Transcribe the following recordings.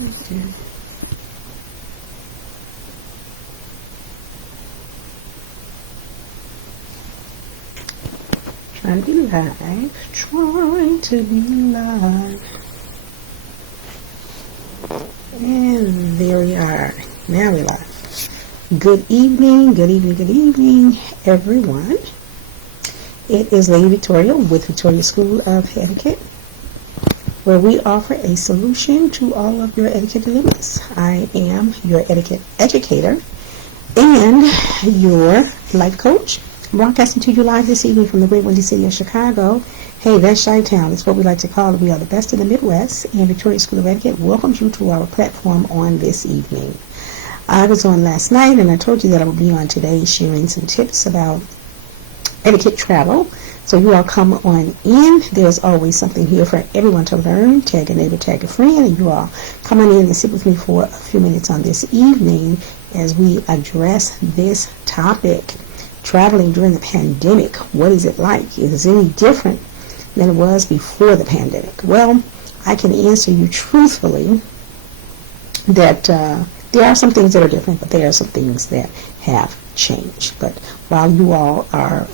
Okay. Trying to be live. Trying to be live. And there we are. Now we're live. Good evening, good evening, good evening, everyone. It is Lady Victoria with Victoria School of Etiquette, where we offer a solution to all of your etiquette dilemmas. I am your etiquette educator and your life coach. Broadcasting to you live this evening from the great windy city of Chicago. Hey, that's Chi-Town. That's what we like to call it. We are the best in the Midwest, and Victoria School of Etiquette welcomes you to our platform on this evening. I was on last night, and I told you that I would be on today sharing some tips about etiquette travel. So you all come on in. There's always something here for everyone to learn. Tag a neighbor, tag a friend, and you all come on in and sit with me for a few minutes on this evening as we address this topic. Traveling during the pandemic, what is it like? Is it any different than it was before the pandemic? Well, I can answer you truthfully that there are some things that are different, but there are some things that have changed. But while you all are,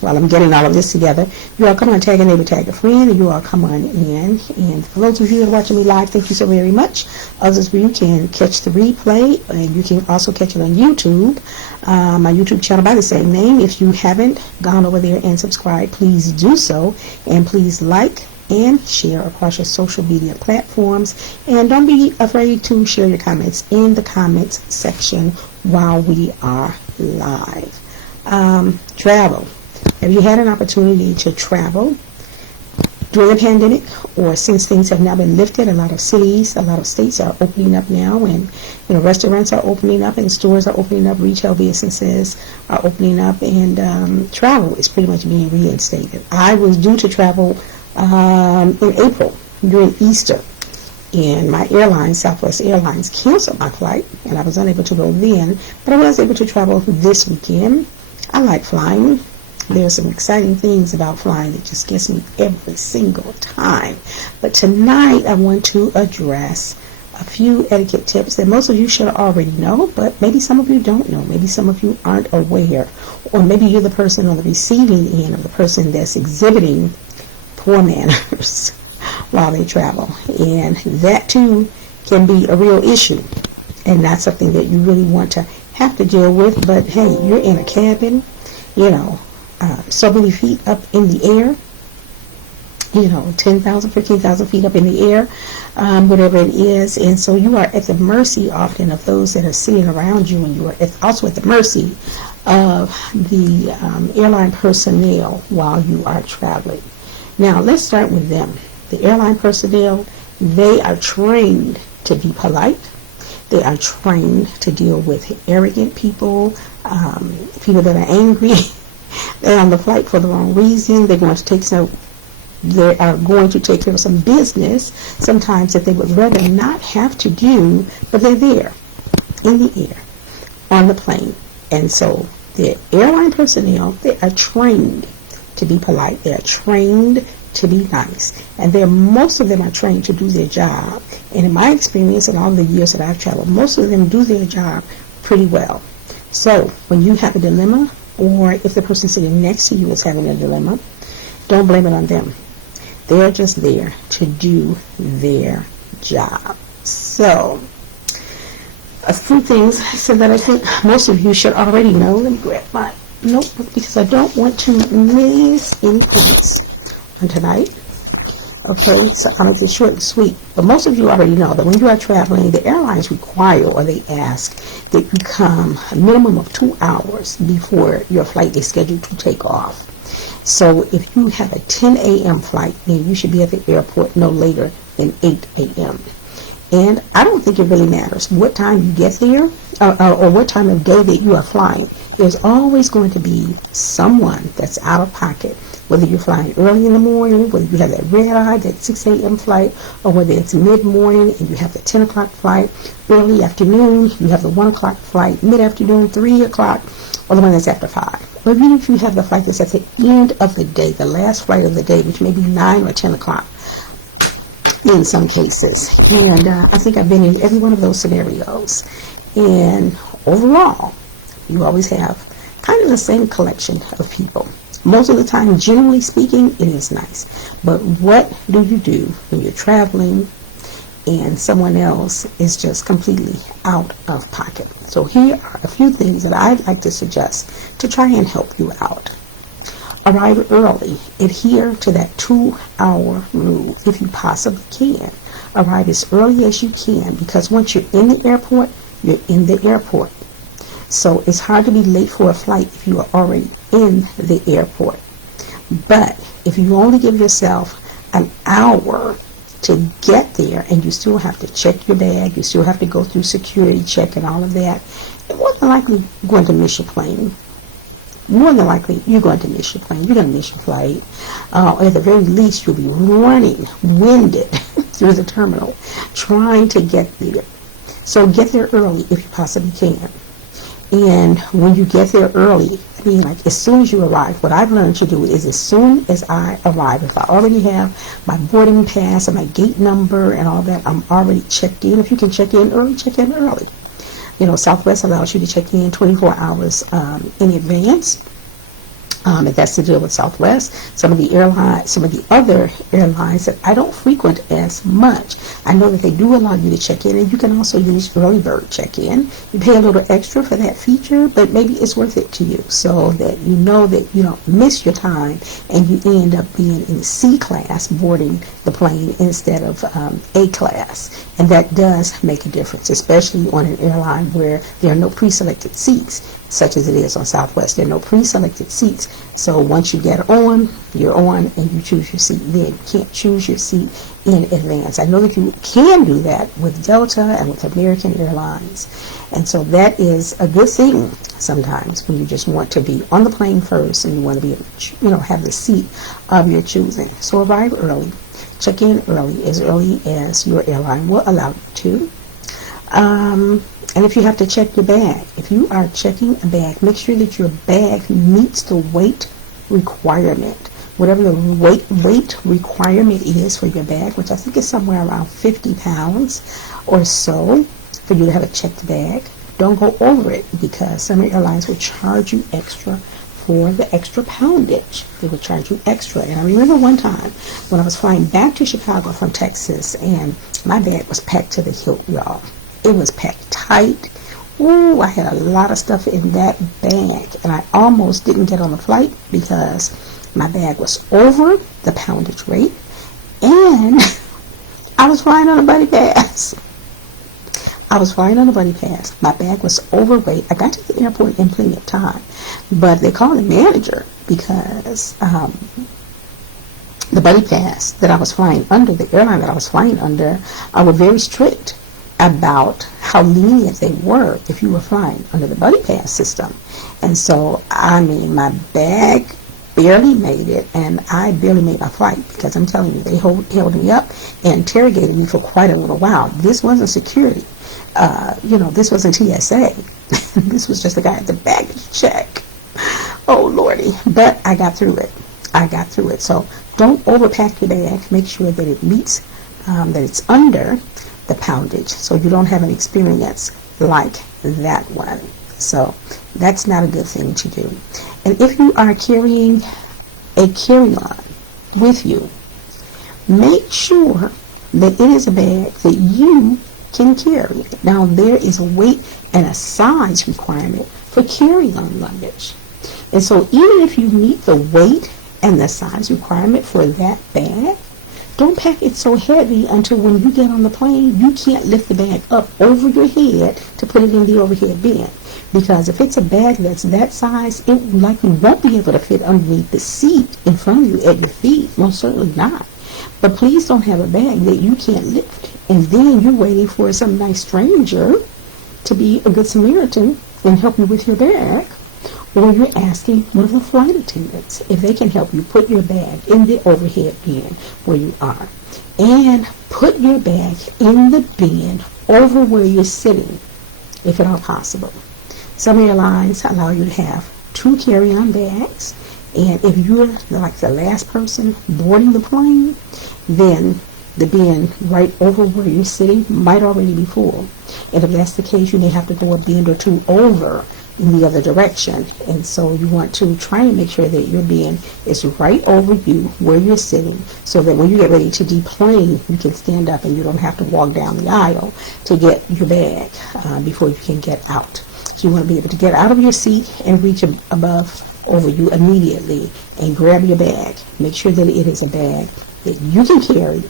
while I'm getting all of this together, you all come on, tag a neighbor, tag a friend, and you all come on in. And for those of you that are watching me live, thank you so very much. Others of you can catch the replay, and you can also catch it on YouTube. My YouTube channel by the same name. If you haven't gone over there and subscribed, please do so. And please like and share across your social media platforms. And don't be afraid to share your comments in the comments section while we are live. Travel. Have you had an opportunity to travel during the pandemic, or since things have now been lifted? A lot of cities, a lot of states are opening up now, and restaurants are opening up, and stores are opening up, retail businesses are opening up, and travel is pretty much being reinstated. I was due to travel in April during Easter, and my airline, Southwest Airlines, canceled my flight, and I was unable to go then, but I was able to travel this weekend. I like flying. There are some exciting things about flying that just gets me every single time. But tonight I want to address a few etiquette tips that most of you should already know, but maybe some of you don't know. Maybe some of you aren't aware. Or maybe you're the person on the receiving end of the person that's exhibiting poor manners while they travel. And that too can be a real issue and not something that you really want to have to deal with. But hey, you're in a cabin, so many feet up in the air, 10,000, 15,000 feet up in the air, whatever it is. And so you are at the mercy often of those that are sitting around you, and you are also at the mercy of the airline personnel while you are traveling. Now, let's start with them. The airline personnel, they are trained to be polite. They are trained to deal with arrogant people, people that are angry. They're on the flight for the wrong reason. They are going to take care of some business sometimes that they would rather not have to do, but they're there in the air on the plane. And so the airline personnel, they are trained to be polite. They are trained to be nice. And most of them are trained to do their job. And in my experience, in all the years that I've traveled, most of them do their job pretty well. So when you have a dilemma, or if the person sitting next to you is having a dilemma, don't blame it on them. They're just there to do their job. So, a few things so that I think most of you should already know. Let me grab my notebook because I don't want to miss any points on tonight. Okay, so I'll make it short and sweet. But most of you already know that when you are traveling, the airlines require, or they ask, that you come a minimum of 2 hours before your flight is scheduled to take off. So if you have a 10 a.m. flight, then you should be at the airport no later than 8 a.m. And I don't think it really matters what time you get there or what time of day that you are flying. There's always going to be someone that's out of pocket, whether you're flying early in the morning, whether you have that red eye, that 6 a.m. flight, or whether it's mid-morning and you have the 10 o'clock flight, early afternoon, you have the 1 o'clock flight, mid-afternoon, 3 o'clock, or the one that's after 5. Or even if you have the flight that's at the end of the day, the last flight of the day, which may be 9 or 10 o'clock, in some cases. And I think I've been in every one of those scenarios. And overall, you always have kind of the same collection of people. Most of the time, generally speaking, it is nice. But what do you do when you're traveling and someone else is just completely out of pocket? So here are a few things that I'd like to suggest to try and help you out. Arrive early. Adhere to that 2-hour rule if you possibly can. Arrive as early as you can, because once you're in the airport, you're in the airport. So it's hard to be late for a flight if you are already in the airport. But if you only give yourself an hour to get there, and you still have to check your bag, you still have to go through security check and all of that, you're more than likely going to miss your plane. More than likely, you're going to miss your plane. You're going to miss your flight. At the very least, you'll be running, winded through the terminal, trying to get there. So get there early if you possibly can. And when you get there early, I mean, like as soon as you arrive, what I've learned to do is as soon as I arrive, if I already have my boarding pass and my gate number and all that, I'm already checked in. If you can check in early, check in early. You know, Southwest allows you to check in 24 hours in advance. If that's the deal with Southwest. Some of the other airlines that I don't frequent as much, I know that they do allow you to check in, and you can also use early bird check-in. You pay a little extra for that feature, but maybe it's worth it to you, so that you know that you don't miss your time and you end up being in C class boarding the plane instead of A class. And that does make a difference, especially on an airline where there are no pre-selected seats, such as it is on Southwest. There are no pre-selected seats. So once you get on, you're on, and you choose your seat then. You can't choose your seat in advance. I know that you can do that with Delta and with American Airlines. And so that is a good thing sometimes when you just want to be on the plane first and you want to be, have the seat of your choosing. So arrive early. Check in early as your airline will allow you to. And if you have to check your bag, if you are checking a bag, make sure that your bag meets the weight requirement. Whatever the weight requirement is for your bag, which I think is somewhere around 50 pounds or so for you to have a checked bag. Don't go over it, because some airlines will charge you extra for the extra poundage. They will charge you extra. And I remember one time when I was flying back to Chicago from Texas, and my bag was packed to the hilt, y'all. It was packed tight. Ooh, I had a lot of stuff in that bag, and I almost didn't get on the flight because my bag was over the poundage rate, and I was flying on a buddy pass. My bag was overweight. I got to the airport in plenty of time, but they called the manager because the buddy pass that I was flying under, the airline that I was flying under, were very strict about how lenient they were if you were flying under the buddy pass system. And so, I mean, my bag barely made it, and I barely made my flight, because I'm telling you, they held me up and interrogated me for quite a little while. This wasn't security. This wasn't TSA. This was just the guy at the baggage check. Oh, Lordy. But I got through it. So don't overpack your bag. Make sure that it meets, that it's under the poundage, so you don't have an experience like that one. So that's not a good thing to do. And if you are carrying a carry-on with you, make sure that it is a bag that you can carry. Now, there is a weight and a size requirement for carry-on luggage. And so even if you meet the weight and the size requirement for that bag, don't pack it so heavy until when you get on the plane, you can't lift the bag up over your head to put it in the overhead bin. Because if it's a bag that's that size, it likely won't be able to fit underneath the seat in front of you at your feet. Most certainly not. But please don't have a bag that you can't lift, and then you're waiting for some nice stranger to be a good Samaritan and help you with your bag. Or you're asking one of the flight attendants if they can help you put your bag in the overhead bin where you are. And put your bag in the bin over where you're sitting, if at all possible. Some airlines allow you to have 2 carry-on bags, and if you're like the last person boarding the plane, then the bin right over where you're sitting might already be full. And if that's the case, you may have to go a bin or two over in the other direction. And so you want to try and make sure that your bin is right over you where you're sitting, so that when you get ready to deplane, you can stand up and you don't have to walk down the aisle to get your bag before you can get out. So you want to be able to get out of your seat and reach above over you immediately and grab your bag. Make sure that it is a bag that you can carry,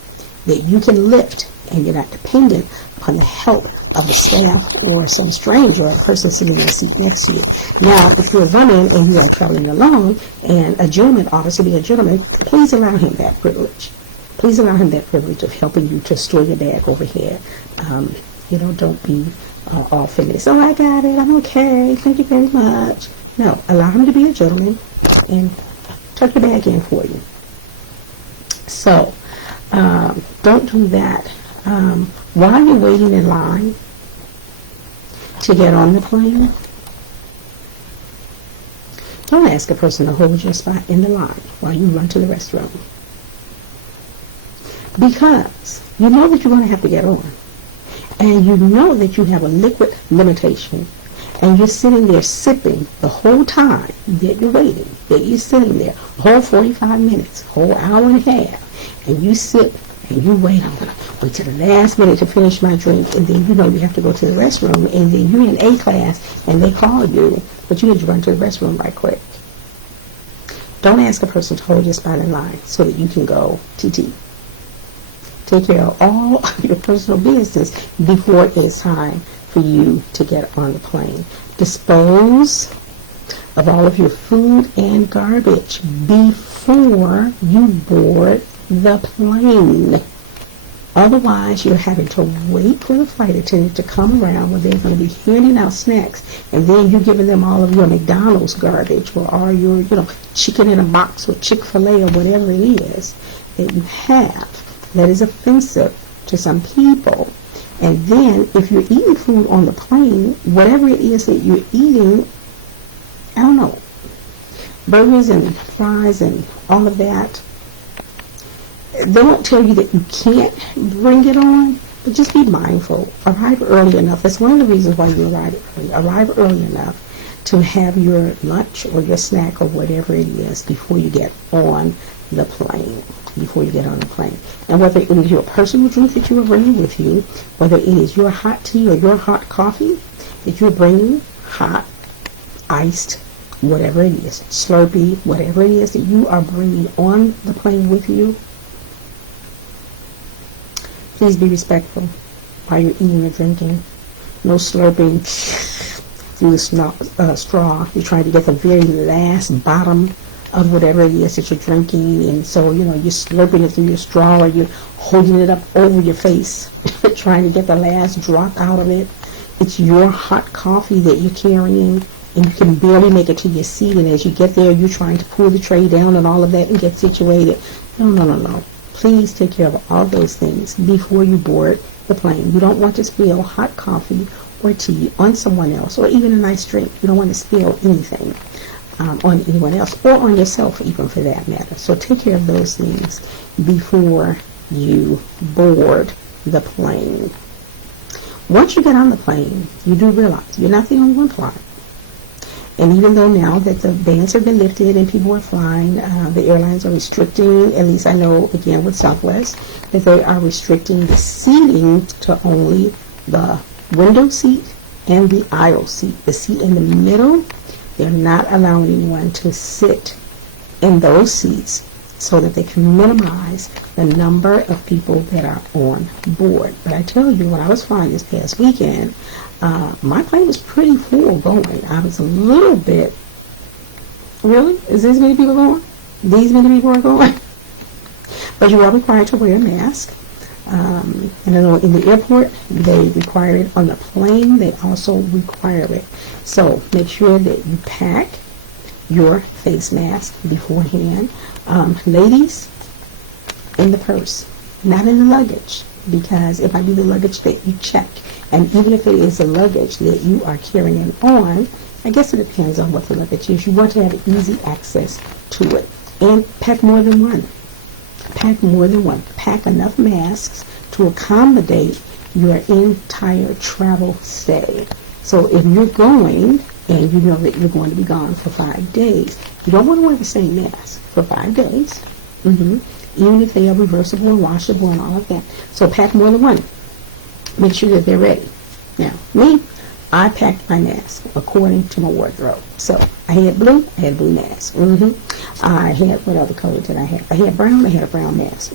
that you can lift, and you're not dependent upon the help of the staff or some stranger or a person sitting in the seat next to you. Now, if you're running and you are traveling alone and a gentleman offers to be a gentleman, please allow him that privilege. Please allow him that privilege of helping you to store your bag overhead. Don't be all feminist. Oh, I got it. I'm okay. Thank you very much. No, allow him to be a gentleman and tuck your bag in for you. So, don't do that. While you're waiting in line to get on the plane, don't ask a person to hold your spot in the line while you run to the restroom. Because you know that you're going to have to get on. And you know that you have a liquid limitation. And you're sitting there sipping the whole time that you're waiting, that you're sitting there, whole 45 minutes, whole hour and a half, and you sit and you wait. I'm going to wait till the last minute to finish my drink, and then you have to go to the restroom, and then you're in A class, and they call you, but you need to run to the restroom right quick. Don't ask a person to hold your spot in line so that you can go TT. Take care of all of your personal business before it's time for you to get on the plane. Dispose of all of your food and garbage before you board the plane. Otherwise, you're having to wait for the flight attendant to come around where they're going to be handing out snacks, and then you're giving them all of your McDonald's garbage or all your, chicken in a box with Chick-fil-A or whatever it is that you have that is offensive to some people. And then, if you're eating food on the plane, whatever it is that you're eating, I don't know, burgers and fries and all of that, they won't tell you that you can't bring it on, but just be mindful. Arrive early enough. That's one of the reasons why you arrive early. Arrive early enough to have your lunch or your snack or whatever it is before you get on the plane. And whether it is your personal drink that you are bringing with you, whether it is your hot tea or your hot coffee that you're bringing, hot, iced, whatever it is, Slurpee, whatever it is that you are bringing on the plane with you, please be respectful while you're eating or drinking. No slurping through the straw. You're trying to get the very last bottom of whatever it is that you're drinking, and so you're slurping it through your straw, or you're holding it up over your face trying to get the last drop out of it. It's your hot coffee that you're carrying, and you can barely make it to your seat, and as you get there, you're trying to pull the tray down and all of that and get situated. No. Please take care of all those things before you board the plane. You don't want to spill hot coffee or tea on someone else, or even a nice drink. You don't want to spill anything on anyone else, or on yourself even, for that matter. So take care of those things before you board the plane. Once you get on the plane, you do realize you're not the only one flying. And even though now that the bans have been lifted and people are flying, the airlines are restricting, at least I know, again, with Southwest, that they are restricting the seating to only the window seat and the aisle seat. The seat in the middle, they're not allowing anyone to sit in those seats so that they can minimize the number of people that are on board. But I tell you, when I was flying this past weekend, my plane was pretty full going. I was a little bit, really? Is this many people going? These many people are going? But you are required to wear a mask. And I know in the airport, they require it. On the plane, they also require it. So make sure that you pack your face mask beforehand. Ladies, in the purse, not in the luggage, because it might be the luggage that you check. And even if it is a luggage that you are carrying on, I guess it depends on what the luggage is. You want to have easy access to it. And pack more than one. Pack more than one. Pack enough masks to accommodate your entire travel stay. So if you're going and you know that you're going to be gone for 5 days, you don't want to wear the same mask for 5 days. Even if they are reversible and washable and all of that. So pack more than one. Make sure that they're ready. Now, me, I packed my mask according to my wardrobe. So I had blue mask. I had, what other color did I have? I had brown, I had a brown mask.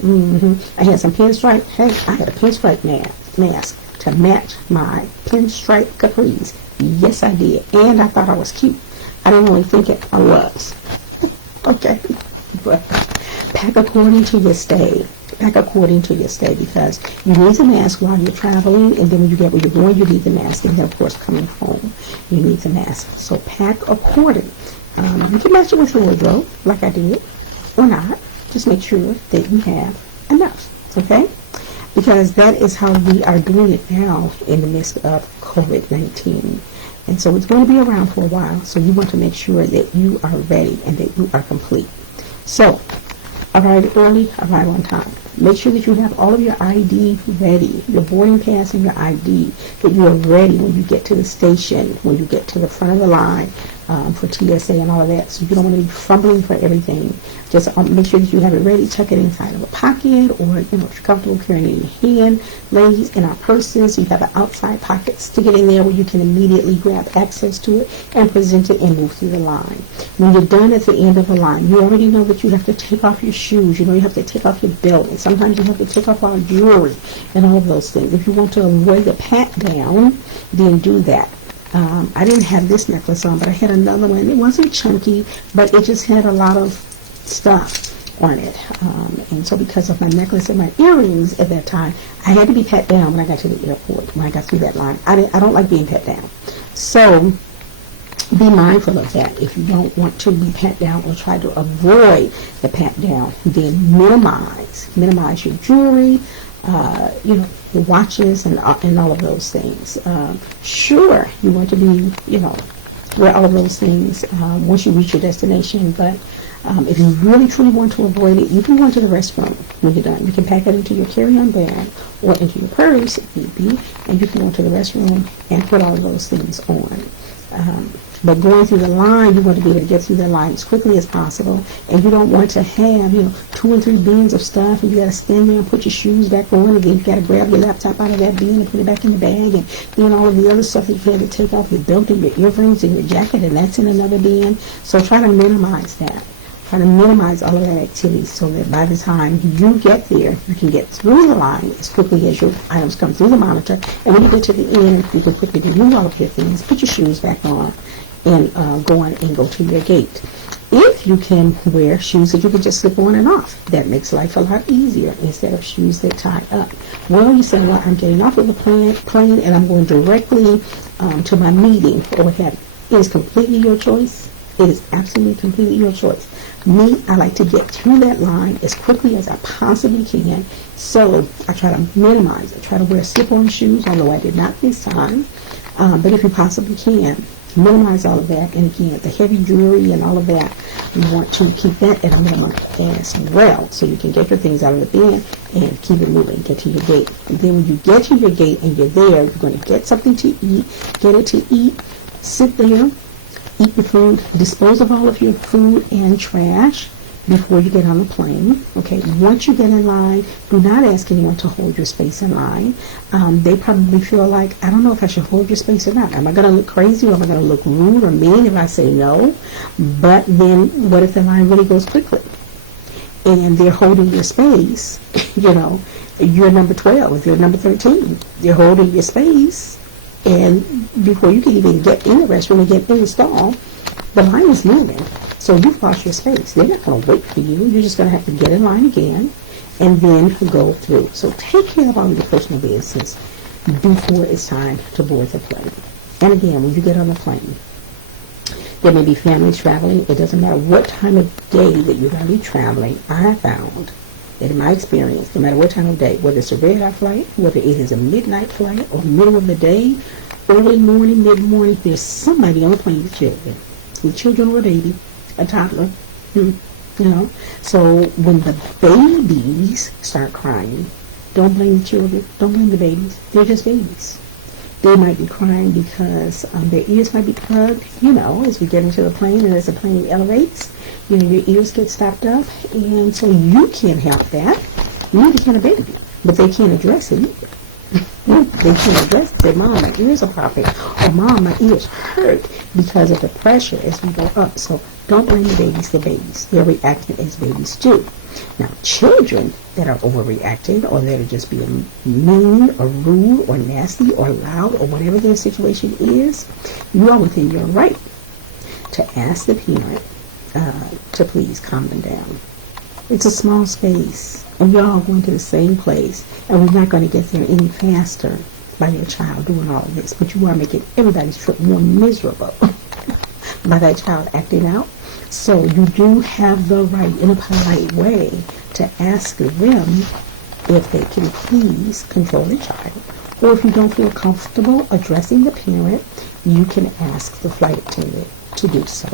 I had some pinstripe. Hey, I had a pinstripe mask to match my pinstripe capris. Yes, I did. And I thought I was cute. I didn't really think it. I was. Okay. But pack according to your stay. Pack according to your stay, because you need the mask while you're traveling, and then when you get where you're going, you need the mask, and then of course coming home, you need the mask. So pack according. You can match it with your wardrobe, like I did, or not. Just make sure that you have enough, okay? Because that is how we are doing it now in the midst of COVID-19. And so it's going to be around for a while, so you want to make sure that you are ready and that you are complete. So, arrive early, arrive on time. Make sure that you have all of your ID ready, your boarding pass and your ID, that you are ready when you get to the station, when you get to the front of the line for TSA and all of that. So you don't want to be fumbling for everything. Just make sure that you have it ready. Tuck it inside of a pocket, or if you're comfortable carrying it in your hand. Ladies, in our purses, you have an outside pocket. Stick it in there where you can immediately grab access to it and present it and move through the line. When you're done at the end of the line, you already know that you have to take off your shoes. You know you have to take off your belt. And sometimes you have to take off all jewelry and all of those things. If you want to avoid the pat down, then do that. I didn't have this necklace on, but I had another one. It wasn't chunky, but it just had a lot of stuff on it. And so because of my necklace and my earrings at that time, I had to be pat down when I got to the airport, when I got through that line. I don't like being pat down. So be mindful of that. If you don't want to be pat down or try to avoid the pat down, then minimize your jewelry, your watches and all of those things. Sure, you want to be, wear all of those things once you reach your destination, but if you really truly want to avoid it, you can go into the restroom when you're done. You can pack it into your carry-on bag or into your purse if need be, and you can go into the restroom and put all of those things on. But going through the line, you want to be able to get through the line as quickly as possible, and you don't want to have, 2 and 3 bins of stuff, and you got to stand there and put your shoes back on, and then you got to grab your laptop out of that bin and put it back in the bag, and then all of the other stuff that you had to take off, your belt and your earrings and your jacket, and that's in another bin. So try to minimize that. Try to minimize all of that activity so that by the time you get there, you can get through the line as quickly as your items come through the monitor, and when you get to the end, you can quickly remove all of your things, put your shoes back on, and go on and go to your gate. If you can wear shoes that you can just slip on and off, that makes life a lot easier instead of shoes that tie up. Well, you say, well, I'm getting off of the plane and I'm going directly to my meeting or what have you. It is completely your choice. It is absolutely completely your choice. Me, I like to get through that line as quickly as I possibly can, so I try to minimize it. Try to wear slip-on shoes, although I did not this time, but if you possibly can, minimize all of that. And again, the heavy jewelry and all of that, you want to keep that at a minimum as well, so you can get your things out of the bin and keep it moving, get to your gate. And then when you get to your gate and you're there, you're going to get something to eat, get it to eat, sit there, eat your food, dispose of all of your food and trash before you get on the plane. Okay, once you get in line, do not ask anyone to hold your space in line. They probably feel like, I don't know if I should hold your space or not. Am I going to look crazy, or am I going to look rude or mean if I say no? But then what if the line really goes quickly and they're holding your space? You're number 12, if you're number 13, they're holding your space, and before you can even get in the restroom and get in the stall, the line is moving. So you've lost your space. They're not going to wait for you. You're just going to have to get in line again and then go through. So take care of all of your personal business before it's time to board the plane. And again, when you get on the plane, there may be families traveling. It doesn't matter what time of day that you're going to be traveling. I found that in my experience, no matter what time of day, whether it's a red-eye flight, whether it is a midnight flight or middle of the day, early morning, mid-morning, there's somebody on the plane with children or a baby, a toddler. You know, so when the babies start crying, don't blame the children. Don't blame the babies. They're just babies. They might be crying because their ears might be plugged. You know, as we get into the plane and as the plane elevates, you know, your ears get stopped up, and so you can't help that. Neither can a baby, but they can't address it either. They can't address it. Say, Mom, my ears are popping. Or, Mom, my ears hurt because of the pressure as we go up. So don't blame the babies. The babies. They're reacting as babies do. Now, children that are overreacting or that are just being mean or rude or nasty or loud or whatever their situation is, you are within your right to ask the parent to please calm them down. It's a small space, and we're all going to the same place, and we're not going to get there any faster by your child doing all of this. But you are making everybody's trip more miserable by that child acting out. So you do have the right, in a polite way, to ask them if they can please control the child. Or if you don't feel comfortable addressing the parent, you can ask the flight attendant to do so.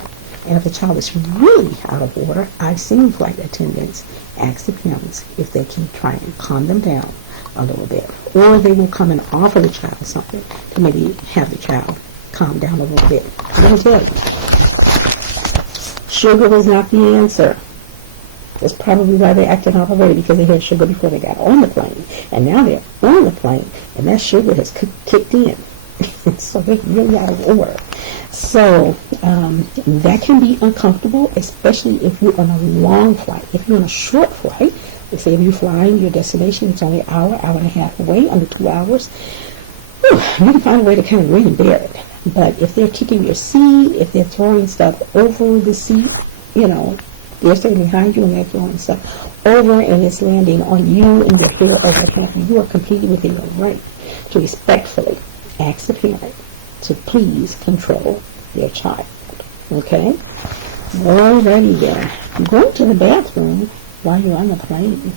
And if the child is really out of order, I've seen flight attendants ask the parents if they can try and calm them down a little bit. Or they will come and offer the child something to maybe have the child calm down a little bit. I'm going to tell you, sugar was not the answer. That's probably why they acted out already, because they had sugar before they got on the plane. And now they're on the plane, and that sugar has kicked in. So they're really out of order. So that can be uncomfortable, especially if you're on a long flight. If you're on a short flight, let's say if you're flying your destination, it's only an hour, hour and a half away, under 2 hours, you can find a way to kind of grin and bear it. But if they're kicking your seat, if they're throwing stuff over the seat, you know, they're sitting behind you and they're throwing stuff over and it's landing on you and your hair or what have you, you are completely within your right to respectfully ask the parent to please control their child. Okay? Alrighty there. Go to the bathroom while you're on the plane.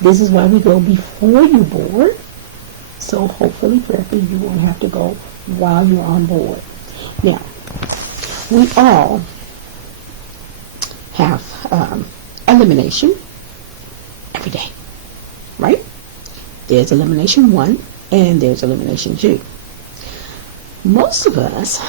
This is why we go before you board. So hopefully, prayerfully, you won't have to go while you're on board. Now, we all have elimination every day, right? There's elimination 1 and there's elimination 2. Most of us,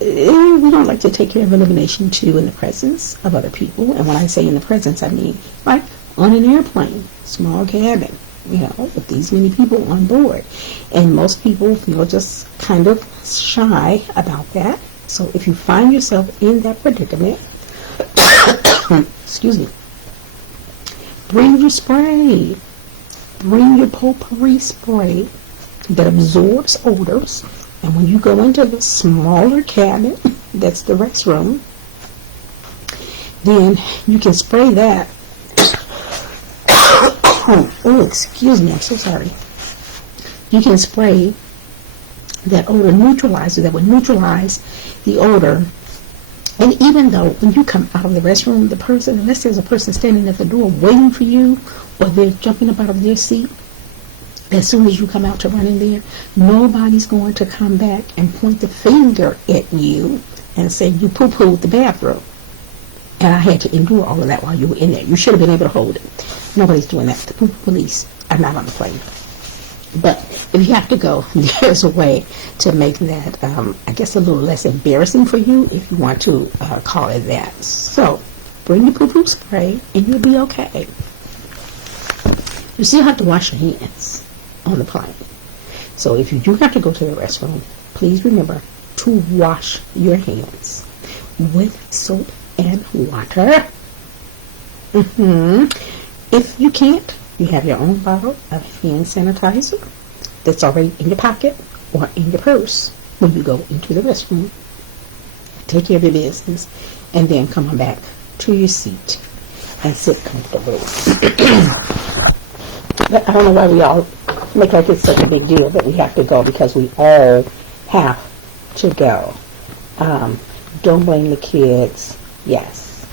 we don't like to take care of elimination 2 in the presence of other people. And when I say in the presence, I mean like on an airplane, small cabin, you know, with these many people on board. And most people feel just kind of shy about that. So if you find yourself in that predicament, excuse me, bring your spray. Bring your potpourri spray that absorbs odors. And when you go into the smaller cabin, that's the restroom, then you can spray that. Oh, excuse me, I'm so sorry. You can spray that odor neutralizer that would neutralize the odor. And even though when you come out of the restroom, the person, unless there's a person standing at the door waiting for you, or they're jumping up out of their seat, as soon as you come out to run in there, nobody's going to come back and point the finger at you and say, you poo-pooed the bathroom. And I had to endure all of that while you were in there. You should have been able to hold it. Nobody's doing that. The poo-poo police are not on the plane. But if you have to go, there's a way to make that, I guess, a little less embarrassing for you, if you want to call it that. So, bring your poo-poo spray, and you'll be okay. You still have to wash your hands on the plane. So, if you do have to go to the restroom, please remember to wash your hands with soap and water. If you can't, you have your own bottle of hand sanitizer that's already in your pocket or in your purse when you go into the restroom. Take care of your business and then come on back to your seat and sit comfortably. But I don't know why we all make like it's such a big deal that we have to go, because we all have to go. Don't blame the kids. Yes,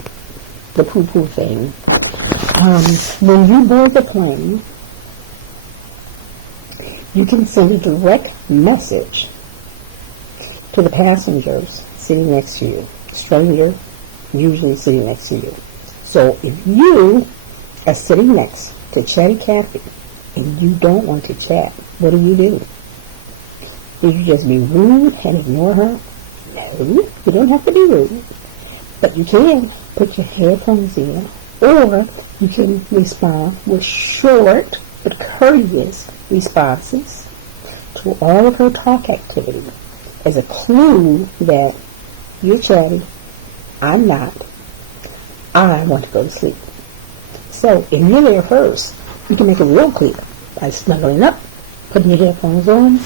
the poo-poo thing. When you board the plane, you can send a direct message to the passengers sitting next to you, stranger usually sitting next to you. So if you are sitting next to Chatty Cathy and you don't want to chat, what do? Do you just be rude and ignore her? No, you don't have to be rude. But you can put your headphones in, or you can respond with short but courteous responses to all of her talk activity as a clue that you're chatty, I'm not, I want to go to sleep. So if you're there first, you can make it real clear by snuggling up, putting your headphones on,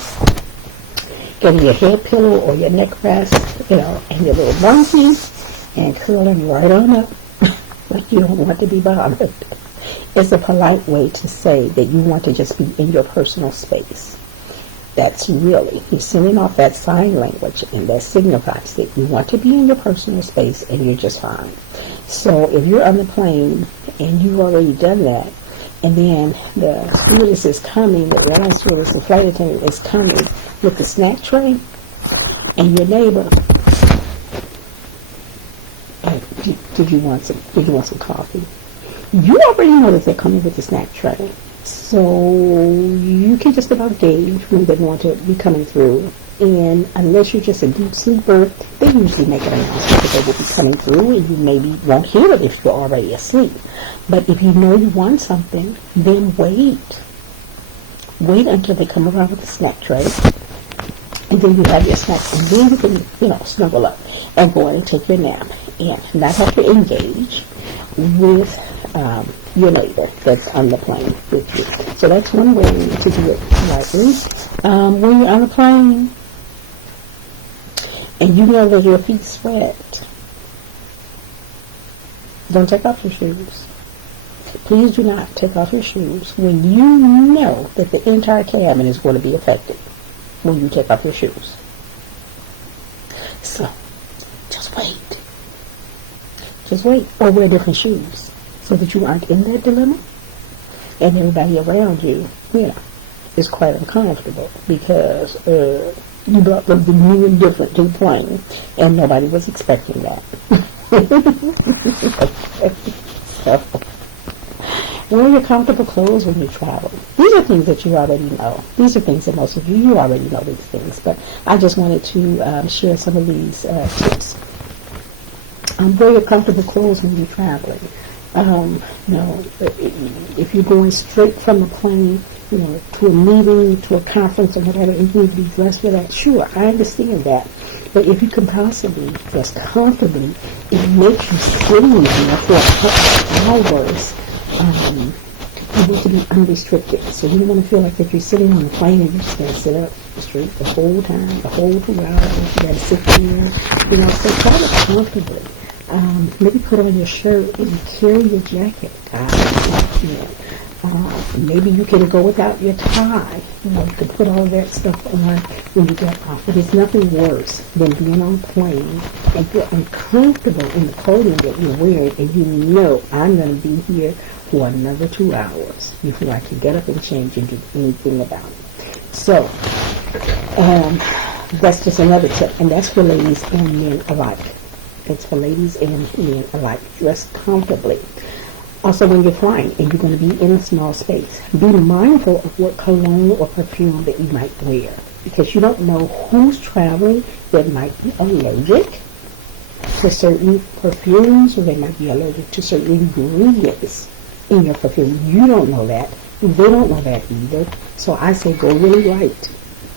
getting your head pillow or your neck rest, and your little blankie, and curling right on up like you don't want to be bothered. It's a polite way to say that you want to just be in your personal space. That's really, you're sending off that sign language, and that signifies that you want to be in your personal space and you're just fine. So if you're on the plane and you've already done that, and then the stewardess is coming, the airline stewardess, the flight attendant is coming with the snack tray, and your neighbor, did you want some coffee? You already know that they're coming with the snack tray, so you can just about gauge when they want to be coming through. And unless you're just a deep sleeper, they usually make an announcement that they will be coming through, and you maybe won't hear it if you're already asleep. But if you know you want something, then wait. Wait until they come around with the snack tray, and then you have your snack, and then you can, snuggle up and go in and take your nap, and not have to engage with your neighbor that's on the plane with you. So that's one way to do it rightly. When you're on the plane and you know that your feet sweat, don't take off your shoes. Please do not take off your shoes when you know that the entire cabin is going to be affected when you take off your shoes. So, just wait. Just wait, or wear different shoes so that you aren't in that dilemma, and everybody around you, is quite uncomfortable because you brought something new and different to the plane, and nobody was expecting that. Wear your comfortable clothes when you travel. These are things that you already know. These are things that most of you already know these things, but I just wanted to share some of these tips. Wear your comfortable clothes when you're traveling. If you're going straight from the plane, to a meeting, to a conference or whatever, and you need to be dressed for that, sure, I understand that. But if you can possibly dress comfortably, it makes you sitting there for a couple of hours. You need to be unrestricted. So you don't want to feel like that you're sitting on the plane and you're just going to sit up straight the whole time, the whole 2 hours. You got to sit there, so try to comfortably. Maybe put on your shirt and carry your jacket. Maybe you can go without your tie. You can put all that stuff on when you get off. But it's nothing worse than being on a plane and feel uncomfortable in the clothing that you're wearing, and you know I'm going to be here for another 2 hours before I can get up and change and do anything about it. So that's just another tip, and that's for ladies and men alike. It's for ladies and men alike. Dress comfortably. Also, when you're flying and you're going to be in a small space, be mindful of what cologne or perfume that you might wear, because you don't know who's traveling that might be allergic to certain perfumes, or they might be allergic to certain ingredients in your perfume. You don't know that. They don't know that either. So I say go really light.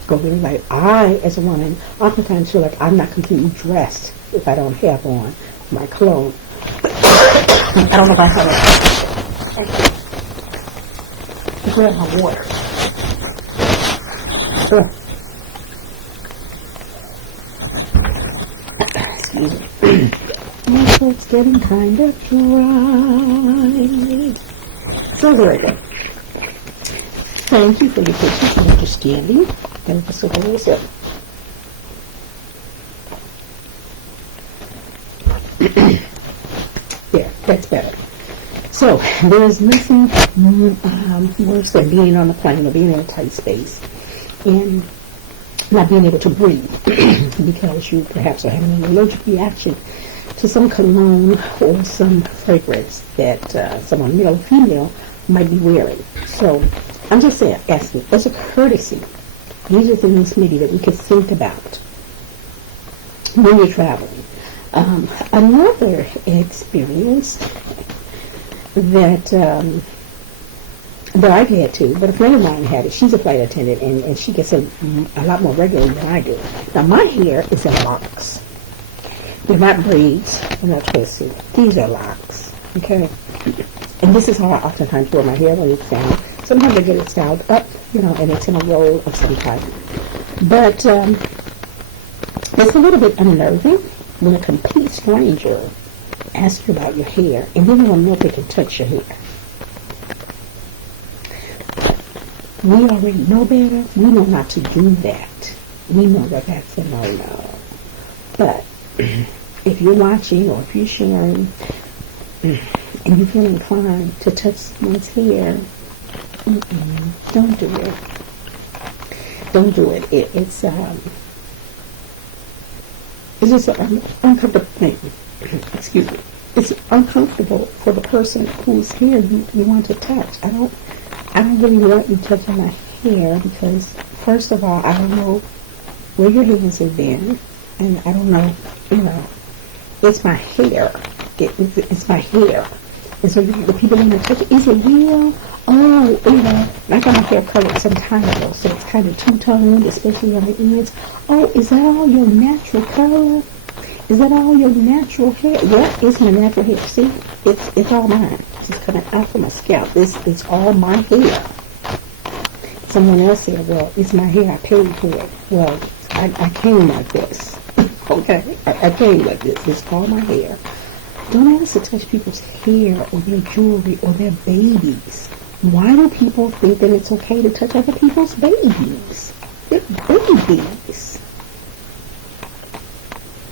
Go really light. I, as a woman, oftentimes feel like I'm not completely dressed if I don't have on my cologne. I don't know if I have it. I grab my water. Excuse me. My throat's getting kind of dry. So very good. Thank you for your patience and understanding. And just a little sip. Yeah, that's better. So, there's nothing worse than being on the plane or being in a tight space and not being able to breathe because you perhaps are having an allergic reaction to to some cologne or some fragrance that someone, male or female, might be wearing. So I'm just saying, asking, as a courtesy, these are things maybe that we could think about when you're traveling. Another experience that that I've had too, but a friend of mine had it. She's a flight attendant, and she gets a lot more regularly than I do. Now, my hair is in locks. They're not braids. They're not twisted. These are locks, okay? And this is how I oftentimes wear my hair when it's down. Sometimes I get it styled up, and it's in a roll of some type. But it's a little bit unnerving when a complete stranger asks you about your hair, and then you don't know if they can touch your hair. We already know better. We know not to do that. We know that that's a no-no. But if you're watching or if you're sharing and you feel inclined to touch someone's hair, don't do it. Don't do it. It's just an uncomfortable thing. Excuse me. It's uncomfortable for the person whose hair you want to touch. I don't really want you touching my hair because, first of all, I don't know where your hands have been, and I don't know, it's my hair. It's my hair. And so the people want to touch it. Is it real? Oh, I got my hair colored some time ago, so it's kind of two-toned, especially on the ends. Oh, is that all your natural color? Is that all your natural hair? Yeah, it's my natural hair. See, it's all mine. It's coming out from my scalp. It's all my hair. Someone else said, well, it's my hair. I paid for it. Well, I came like this. Okay? I came like this. It's all my hair. Don't ask to touch people's hair or their jewelry or their babies. Why do people think that it's okay to touch other people's babies? They're babies.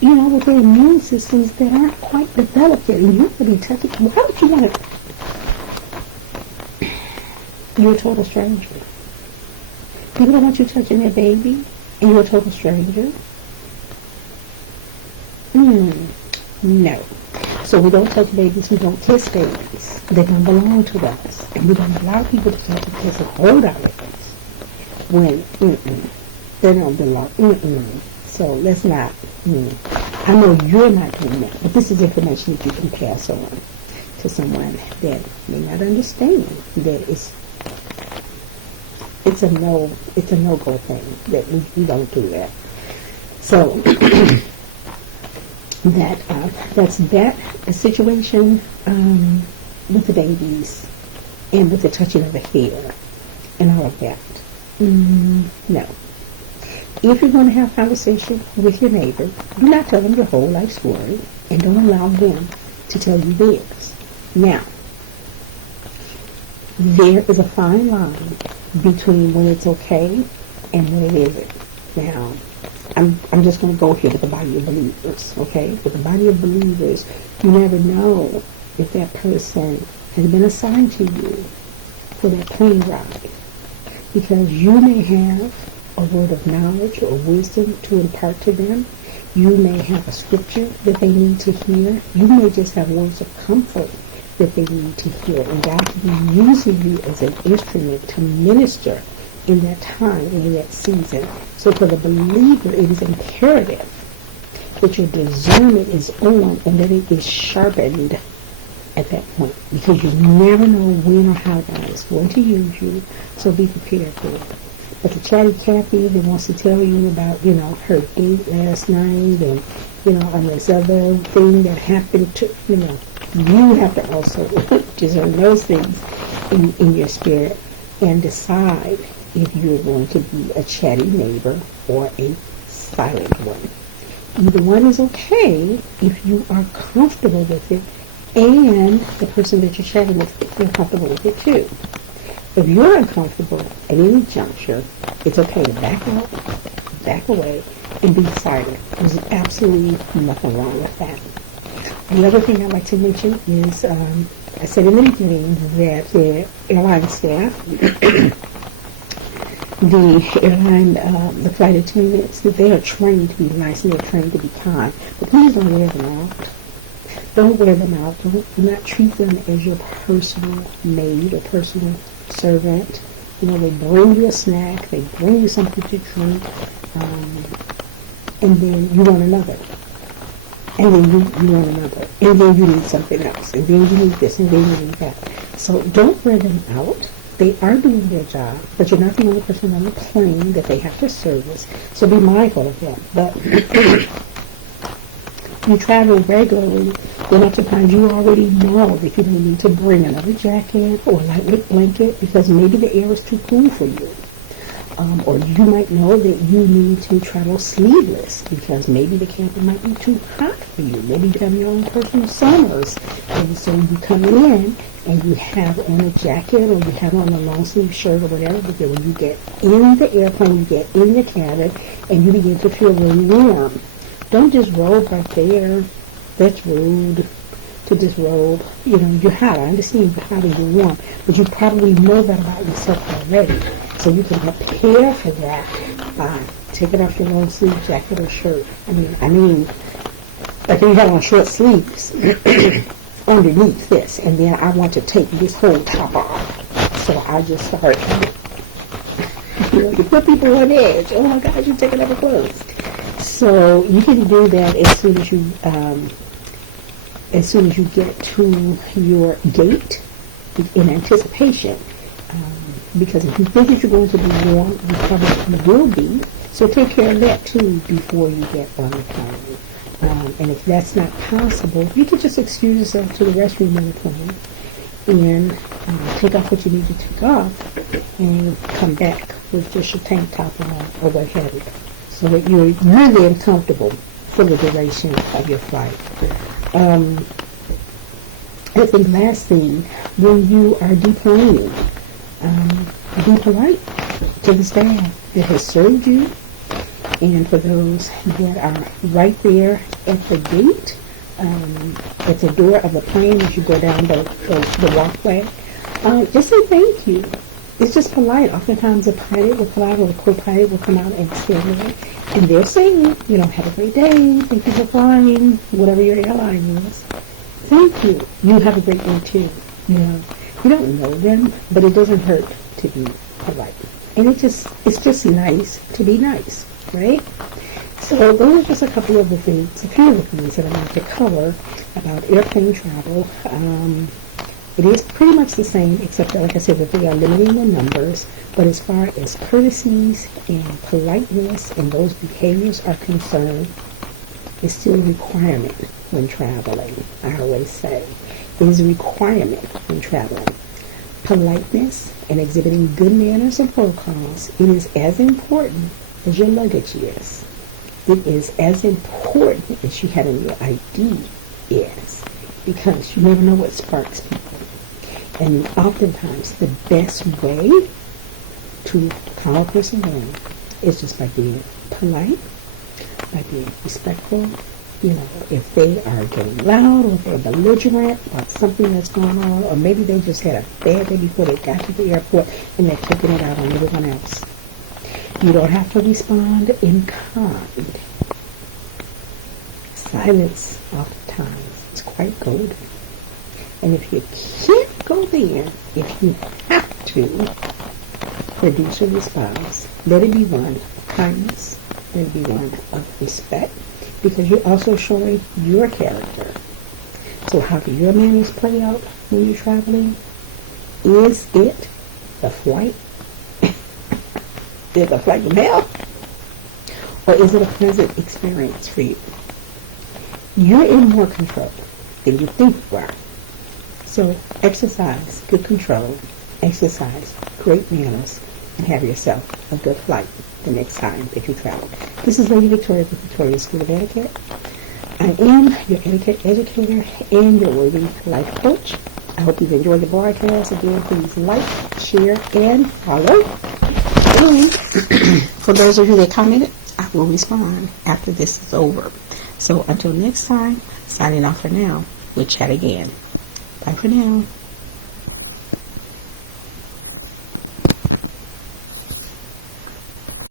With their immune systems that aren't quite developed yet. And you're going to be touching. Why would you want to? You're a total stranger. People don't want you touching their baby, and you're a total stranger. No. So we don't touch babies. We don't kiss babies. They don't belong to us, and we don't allow people to touch and kiss and hold our babies when they don't belong. So let's not. I know you're not doing that, but this is information that you can pass on to someone that may not understand that it's a no-go thing, that we don't do that. So that's the situation with the babies and with the touching of the hair and all of that. No. If you're going to have a conversation with your neighbor, do not tell them your whole life story, and don't allow them to tell you theirs. Now, there is a fine line between when it's okay and when it isn't. Now, I'm just going to go here with the body of believers, okay? With the body of believers, you never know if that person has been assigned to you for that plane ride, because you may have a word of knowledge or wisdom to impart to them. You may have a scripture that they need to hear. You may just have words of comfort that they need to hear. And God can be using you as an instrument to minister in that time and in that season. So for the believer, it is imperative that your discernment is on and that it is sharpened at that point, because you never know when or how God is going to use you. So be prepared for it. But the chatty Cathy that wants to tell you about, her date last night and, on this other thing that happened to, you have to also discern those things in your spirit and decide if you're going to be a chatty neighbor or a silent one. Either one is okay if you are comfortable with it and the person that you're chatting with, if they're comfortable with it too. If you're uncomfortable at any juncture, it's okay to back out, back away, and be silent. There's absolutely nothing wrong with that. The other thing I'd like to mention is, I said in the beginning that the airline staff, the flight attendants, that they are trained to be nice and they're trained to be kind. But please don't wear them out. Don't wear them out. Do not treat them as your personal maid or personal servant. You know, they bring you a snack, they bring you something to drink, and then you want another. And then you want another. And then you need something else. And then you need this, and then you need that. So don't wear them out. They are doing their job, but you're not the only person on the plane that they have to service. So be mindful of them. But you travel regularly, then at times you already know that you don't need to bring another jacket or a lightweight blanket because maybe the air is too cool for you. Or you might know that you need to travel sleeveless because maybe the cabin might be too hot for you. Maybe you have your own personal summers. And so you come in and you have on a jacket or you have on a long sleeve shirt or whatever, but then when you get in the airplane, you get in the cabin and you begin to feel really warm. Don't just robe right there. That's rude to disrobe. You know, you're hot. I understand you're hot and you're warm, but you probably know that about yourself already. So you can prepare for that by taking off your long sleeve jacket or shirt. I mean, like you have on short sleeves underneath this, and then I want to take this whole top off. So I just start, you know, you put people on edge. Oh my God, you're taking off your clothes. So you can do that as soon as you get to your gate in anticipation. Because if you think that you're going to be warm, you probably will be. So take care of that too before you get on the plane. And if that's not possible, you can just excuse yourself to the restroom on the plane and take off what you need to take off and come back with just your tank top on or what have you. So that you're really comfortable for the duration of your flight. I think last thing, when you are deplaning, be polite to the staff that has served you, and for those that are right there at the gate, at the door of the plane as you go down the walkway. Just say thank you. It's just polite. Oftentimes a pilot will come out or a co-pilot will come out and stand there, and they're saying, you know, have a great day, thank you for flying, whatever your airline is. Thank you. You have a great day too. You know, you don't know them, but it doesn't hurt to be polite. And it's just nice to be nice, right? So those are just a couple of the things, a few of the things that I want to cover about airplane travel. It is pretty much the same, except that, like I said, that they are limiting the numbers. But as far as courtesies and politeness and those behaviors are concerned, it's still a requirement when traveling. I always say it is a requirement when traveling. Politeness and exhibiting good manners and protocols, it is as important as your luggage is. It is as important as you having your ID is, because you never know what sparks people. And oftentimes the best way to calm a person down is just by being polite, by being respectful. You know, if they are getting loud or they're belligerent about something that's going on, or maybe they just had a bad day before they got to the airport and they're taking it out on everyone else. You don't have to respond in kind. Silence oftentimes is quite golden. And if you can't go there, if you have to produce a response, let it be one of kindness, let it be one of respect, because you're also showing your character. So how do your manners play out when you're traveling? Is it the flight? Is the flight from hell? Or is it a pleasant experience for you? You're in more control than you think you are. So exercise good control, exercise great manners, and have yourself a good flight the next time that you travel. This is Lady Victoria with Victoria School of Etiquette. I am your etiquette educator and your worthy life coach. I hope you've enjoyed the broadcast. Again, please like, share, and follow. And for those of you that commented, I will respond after this is over. So until next time, signing off for now. We'll chat again. Bye for now.